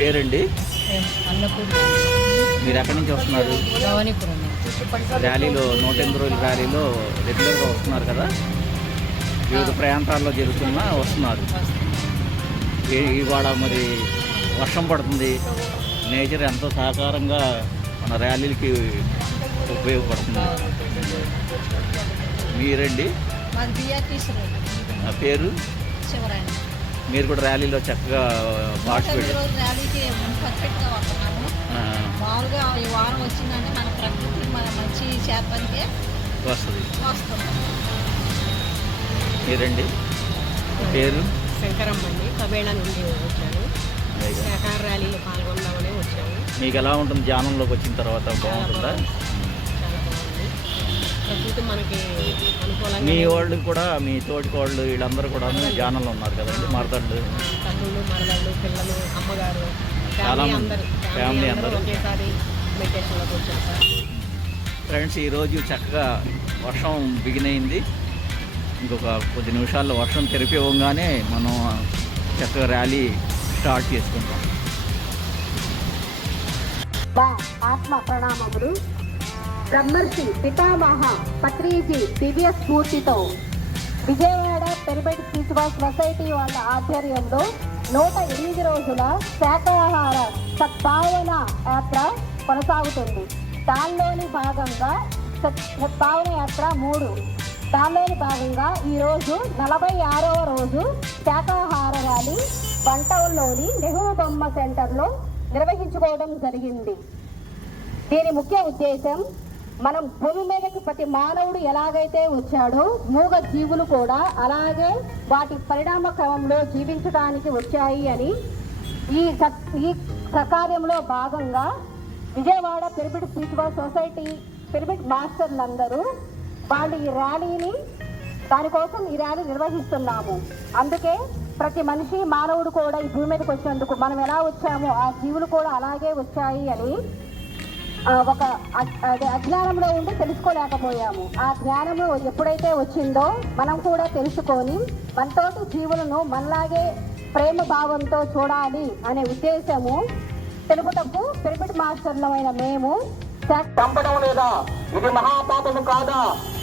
పేరండి? మీరు ఎక్కడి నుంచి వస్తున్నారు? ర్యాలీలో నూట ఎనిమిది రోజుల ర్యాలీలో రెగ్యులర్గా వస్తున్నారు కదా? వివిధ ప్రాంతాల్లో జరుగుతున్నా వస్తున్నారు. ఇవాళ మరి వర్షం పడుతుంది. నేచర్ ఎంతో సహకారంగా మన ర్యాలీలకి ఉపయోగపడుతుంది. మీరండి? నా పేరు? శివరాయణ మీరు కూడా ర్యాలీలో చక్కగా పార్టిసిపేట్ రోజు ర్యాలీకి పర్ఫెక్ట్గా వస్తున్నాము ఆ, మామూలుగా ఈ వారం వచ్చిందంటే మన ప్రకృతి మన మంచి చేద్దానికే వస్తుంది. మీరండి? పేరు? శంకరమ్మ అండి కబేళ నుండి వచ్చాను. శాఖార ర్యాలీలో పాల్గొందామని వచ్చాము మీకు ఎలా ఉంటుంది ధ్యానంలోకి వచ్చిన తర్వాత? బాగుంటుందా? చాలా బాగుంది. ప్రకృతి మనకి మీ వాళ్ళు కూడా మీ తోటి వాళ్ళు వీళ్ళందరూ కూడా ధ్యానంలో ఉన్నారు కదండి మరదళ్ళు మరదళ్ళు పిల్లలు అమ్మగారు చాలా ఫ్యామిలీ మంది. అందరూ ఫ్యామిలీ. ఒకేసారి సార్ ఫ్రెండ్స్ ఈరోజు చక్కగా వర్షం బిగిన్ అయింది ఇంకొక కొద్ది నిమిషాల్లో వర్షం తెరిపివ్వగానే మనం చక్కగా ర్యాలీ స్టార్ట్ చేసుకుంటాం ఆత్మ ప్రణామములు బ్రహ్మర్షి పితామహ పత్రిజీ దివ్య స్ఫూర్తితో విజయవాడ పెరిబెట్ స్పిరిచువల్ సొసైటీ వాళ్ళ ఆధ్వర్యంలో నూట ఎనిమిది రోజుల శాకాహార సద్భావన యాత్ర కొనసాగుతుంది. దానిలోని భాగంగా సత్- సద్భావన యాత్ర మూడు. దానిలోని భాగంగా ఈరోజు నలభై ఆరవ రోజు శాకాహార ర్యాలీ వంటౌన్లోని నెహ్రూ బొమ్మ సెంటర్లో నిర్వహించుకోవడం జరిగింది. దీని ముఖ్య ఉద్దేశం మనం భూమి మీదకి ప్రతి మానవుడు ఎలాగైతే వచ్చాడో మూగ జీవులు కూడా అలాగే వాటి పరిణామ క్రమంలో జీవించడానికి వచ్చాయి అని ఈ స- ఈ సకార్యంలో భాగంగా Vijayawada pyramid spiritual society pyramid మాస్టర్లందరూ వాళ్ళు ఈ ర్యాలీని దానికోసం ఈ ర్యాలీ నిర్వహిస్తున్నాము. అందుకే ప్రతి మనిషి మానవుడు కూడా ఈ భూమి మీదకి వచ్చినందుకు మనం ఎలా వచ్చామో ఆ జీవులు కూడా అలాగే వచ్చాయి అని ఒక అదే అజ్ఞానంలో ఉండి తెలుసుకోలేకపోయాము. ఆ జ్ఞానము ఎప్పుడైతే వచ్చిందో మనం కూడా తెలుసుకొని మనతోటి జీవులను మనలాగే ప్రేమ భావంతో చూడాలి అనే ఉద్దేశము తెలుపుటకు పిరమిడ్ మాస్టర్లమైన మేము చంపడం లేదా? ఇది మహాపాపము కాదా?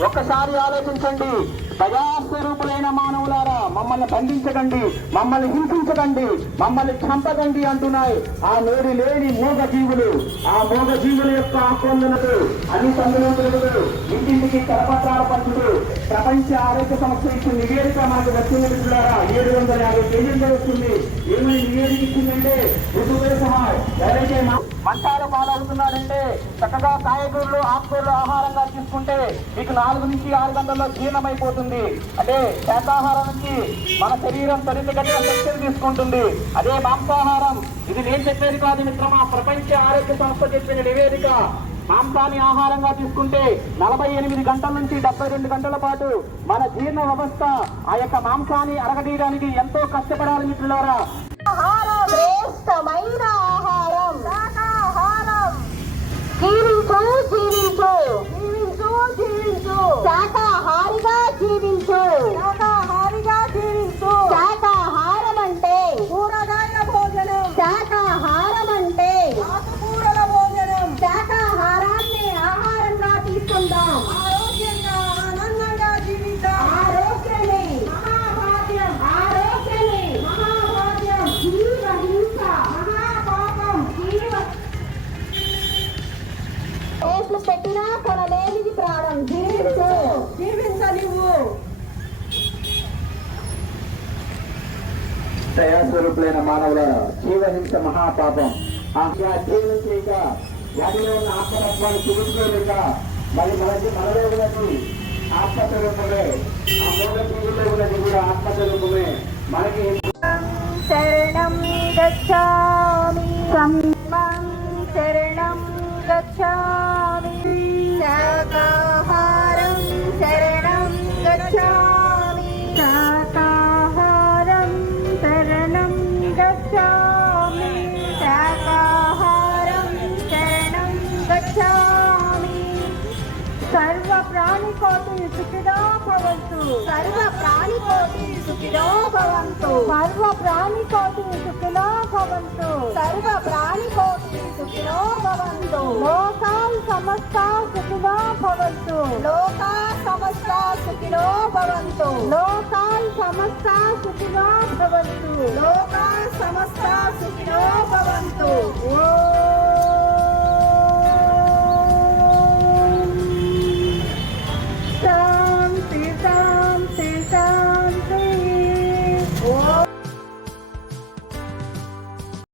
ఒక్కసారి ఆలోచించండి. ప్రజాస్వరూపులైన మానవులారా మమ్మల్ని బంధించకండి మమ్మల్ని హింసించకండి మమ్మల్ని చంపకండి అంటున్నాయి ఆ నోడి లేని మూగ జీవులు ఆ మూగ జీవుల యొక్క ఆక్రందనకు అన్ని సందులు ఇంటింటికి కరపత్రాల పంచుతూ ప్రపంచ ఆరోగ్య సంస్థ ఇచ్చిన నివేదిక మనకు వచ్చింది మిత్రులారా ఏడు వందల యాభై పేజీల్లో వస్తుంది. ఏమని నివేదిక ఇచ్చిందంటే ఋతువుల సహాయ్. ఎవరైతే మ- మంచాల పాలవుతున్నారంటే చక్కగా కాయగూరలు ఆకుకూరలు ఆహారంగా తీసుకుంటే మీకు నాలుగు నుంచి ఆరు గంటల్లో జీర్ణమైపోతుంది. అంటే శాకాహారం నుంచి మన శరీరం త్వరితగతిన శక్తిని తీసుకుంటుంది. అదే మాంసాహారం. ఇది నేను చెప్పేది కాదు మిత్రమా. ప్రపంచ ఆరోగ్య సంస్థ చెప్పిన నివేదిక. మాంసాన్ని ఆహారంగా తీసుకుంటే నలభై ఎనిమిది గంటల నుంచి డెబ్బై రెండు గంటల పాటు మన జీర్ణ వ్యవస్థ ఆ యొక్క మాంసాన్ని అరగదీయడానికి ఎంతో కష్టపడాలి మిత్రులారా. శ్రేష్టమైన ఆహారం. జీవించు జీవించు. Oh, దయాస్వరూపులైన మానవుల జీవహింస మహాపాపం. ఆ అధ్యయనం చేయక వాటిలో ఉన్న ఆత్మతత్వాన్ని చూపించుకోలేక మరి మనకి మనలో ఉన్నది ఆత్మస్వరూపమే. ఆ మూల జీవుల్లో ఉన్నది కూడా ఆత్మస్వరూపమే. మనకి ప్రాణికోటి సుఖినో భవంతు. సర్వ ప్రాణికోటి సుఖినో భవంతు. సర్వ ప్రాణికోటి సుఖినో భవంతు. సర్వ ప్రాణికోటి సుఖినో భవంతు. లోకా సమస్త సుఖినో భవంతు. లోకా సమస్త సుఖినో భవంతు. లోకా సమస్త సుఖినో భవంతు. లోకా సమస్త సుఖినో భవంతు. ఓ